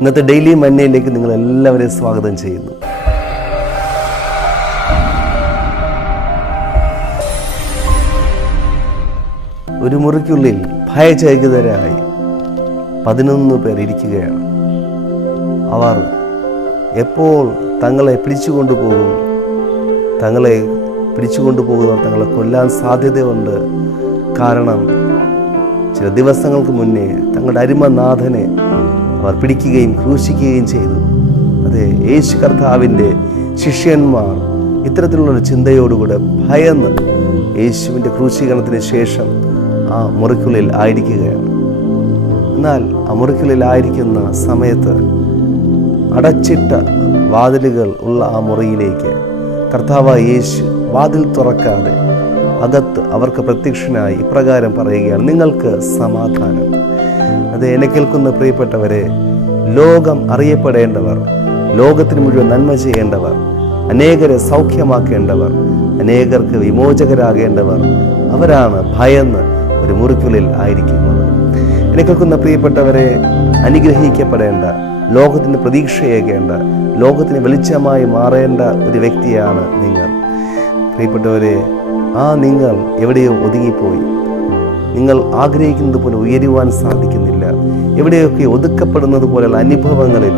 ഇന്നത്തെ ഡെയിലി മന്നയിലേക്ക് നിങ്ങൾ എല്ലാവരെയും സ്വാഗതം ചെയ്യുന്നു. ഒരു മുറിക്കുള്ളിൽ ഭയചകിതരായി പതിനൊന്ന് പേർ ഇരിക്കുകയാണ്. അവർ എപ്പോൾ തങ്ങളെ പിടിച്ചുകൊണ്ടുപോകും തങ്ങളെ പിടിച്ചുകൊണ്ടുപോകുന്നവർ തങ്ങളെ കൊല്ലാൻ സാധ്യതയുണ്ട്. കാരണം ചില ദിവസങ്ങൾക്ക് മുന്നേ തങ്ങളുടെ അരിമനാഥനെ അവർ പിടിക്കുകയും ക്രൂശിക്കുകയും ചെയ്തു. അതെ യേശു കർത്താവിന്റെ ശിഷ്യന്മാർ ഇത്തരത്തിലുള്ളൊരു ചിന്തയോടുകൂടെ ഭയന്ന് യേശുവിന്റെ ക്രൂശീകരണത്തിന് ശേഷം ആ മുറിക്കുള്ളിൽ ആയിരിക്കുകയാണ്. എന്നാൽ ആ മുറിക്കുള്ളിൽ ആയിരിക്കുന്ന സമയത്ത് അടച്ചിട്ട വാതിലുകൾ ഉള്ള ആ മുറിയിലേക്ക് കർത്താവായ യേശു വാതിൽ തുറക്കാതെ അകത്ത് അവർക്ക് പ്രത്യക്ഷനായി ഇപ്രകാരം പറയുകയാണ് നിങ്ങൾക്ക് സമാധാനം. അത് എന്നെ കേൾക്കുന്ന പ്രിയപ്പെട്ടവരെ ലോകം അറിയപ്പെടേണ്ടവർ ലോകത്തിന് മുഴുവൻ നന്മ ചെയ്യേണ്ടവർ അനേകരെ സൗഖ്യമാക്കേണ്ടവർ അനേകർക്ക് വിമോചകരാകേണ്ടവർ അവരാണ് ഭയന്ന് ഒരു മുറിക്കുള്ളിൽ ആയിരിക്കുന്നത്. എന്നെ കേൾക്കുന്ന പ്രിയപ്പെട്ടവരെ അനുഗ്രഹിക്കപ്പെടേണ്ട ലോകത്തിന് പ്രതീക്ഷയേകേണ്ട ലോകത്തിന് വെളിച്ചമായി മാറേണ്ട ഒരു വ്യക്തിയാണ് നിങ്ങൾ. പ്രിയപ്പെട്ടവരെ ആ നിങ്ങൾ എവിടെയോ ഒതുങ്ങിപ്പോയി. നിങ്ങൾ ആഗ്രഹിക്കുന്നത് പോലെ ഉയരുവാൻ സാധിക്കുന്നില്ല. എവിടെയൊക്കെ ഒതുക്കപ്പെടുന്നത് പോലെയുള്ള അനുഭവങ്ങളിൽ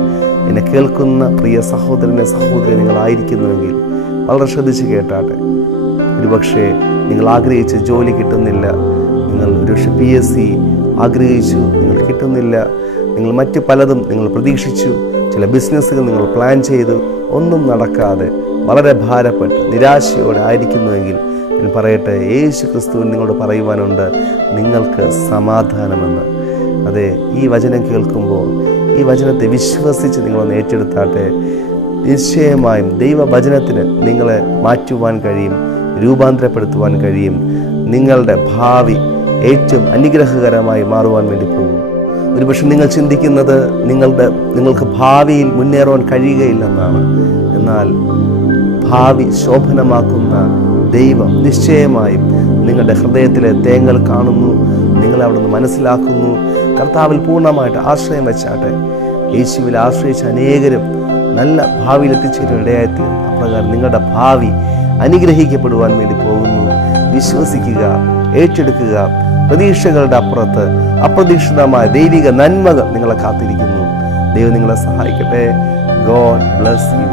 എന്നെ കേൾക്കുന്ന പ്രിയ സഹോദരനെ സഹോദരി നിങ്ങളായിരിക്കുന്നുവെങ്കിൽ വളരെ ശ്രദ്ധിച്ച് കേട്ടാട്ടെ. ഒരുപക്ഷെ നിങ്ങൾ ആഗ്രഹിച്ച് ജോലി കിട്ടുന്നില്ല. നിങ്ങൾ ഒരുപക്ഷെ പി എസ് സി ആഗ്രഹിച്ചു നിങ്ങൾ കിട്ടുന്നില്ല. നിങ്ങൾ മറ്റ് പലതും നിങ്ങൾ പ്രതീക്ഷിച്ചു ചില ബിസിനസ്സുകൾ നിങ്ങൾ പ്ലാൻ ചെയ്തു ഒന്നും നടക്കാതെ വളരെ ഭാരപ്പെട്ട് നിരാശയോടെ ആയിരിക്കുന്നുവെങ്കിൽ ഞാൻ പറയട്ടെ. യേശു ക്രിസ്തുവിൻ നിങ്ങളോട് പറയുവാനുണ്ട് നിങ്ങൾക്ക് സമാധാനമെന്ന്. അതെ ഈ വചനം കേൾക്കുമ്പോൾ ഈ വചനത്തെ വിശ്വസിച്ച് നിങ്ങളൊന്ന് ഏറ്റെടുത്താട്ടെ. നിശ്ചയമായും ദൈവവചനത്തിന് നിങ്ങളെ മാറ്റുവാൻ കഴിയും രൂപാന്തരപ്പെടുത്തുവാൻ കഴിയും. നിങ്ങളുടെ ഭാവി ഏറ്റവും അനുഗ്രഹകരമായി മാറുവാൻ വേണ്ടി പോകും. ഒരുപക്ഷെ നിങ്ങൾ ചിന്തിക്കുന്നത് നിങ്ങളുടെ നിങ്ങൾക്ക് ഭാവിയിൽ മുന്നേറുവാൻ കഴിയുകയില്ലെന്നാണ്. എന്നാൽ ഭാവി ശോഭനമാക്കുന്ന ദൈവം നിശ്ചയമായും നിങ്ങളുടെ ഹൃദയത്തിലെ തേങ്ങൽ കാണുന്നു നിങ്ങളെ അവിടുന്ന് മനസ്സിലാക്കുന്നു. കർത്താവിൽ പൂർണമായിട്ട് ആശ്രയം വെച്ചാട്ടെ യേശുവിൽ ആശ്രയിച്ച അനേകരും നല്ല ഭാവിയിൽ എത്തിച്ചേരും ഇടയായിത്തീരും അപ്രകാരം നിങ്ങളുടെ ഭാവി അനുഗ്രഹിക്കപ്പെടുവാൻ വേണ്ടി പോകുന്നു. വിശ്വസിക്കുക ഏറ്റെടുക്കുക പ്രതീക്ഷകളുടെ അപ്പുറത്ത് അപ്രതീക്ഷിതമായ ദൈവിക നന്മകൾ നിങ്ങളെ കാത്തിരിക്കുന്നു. ദൈവം നിങ്ങളെ സഹായിക്കട്ടെ. God bless you.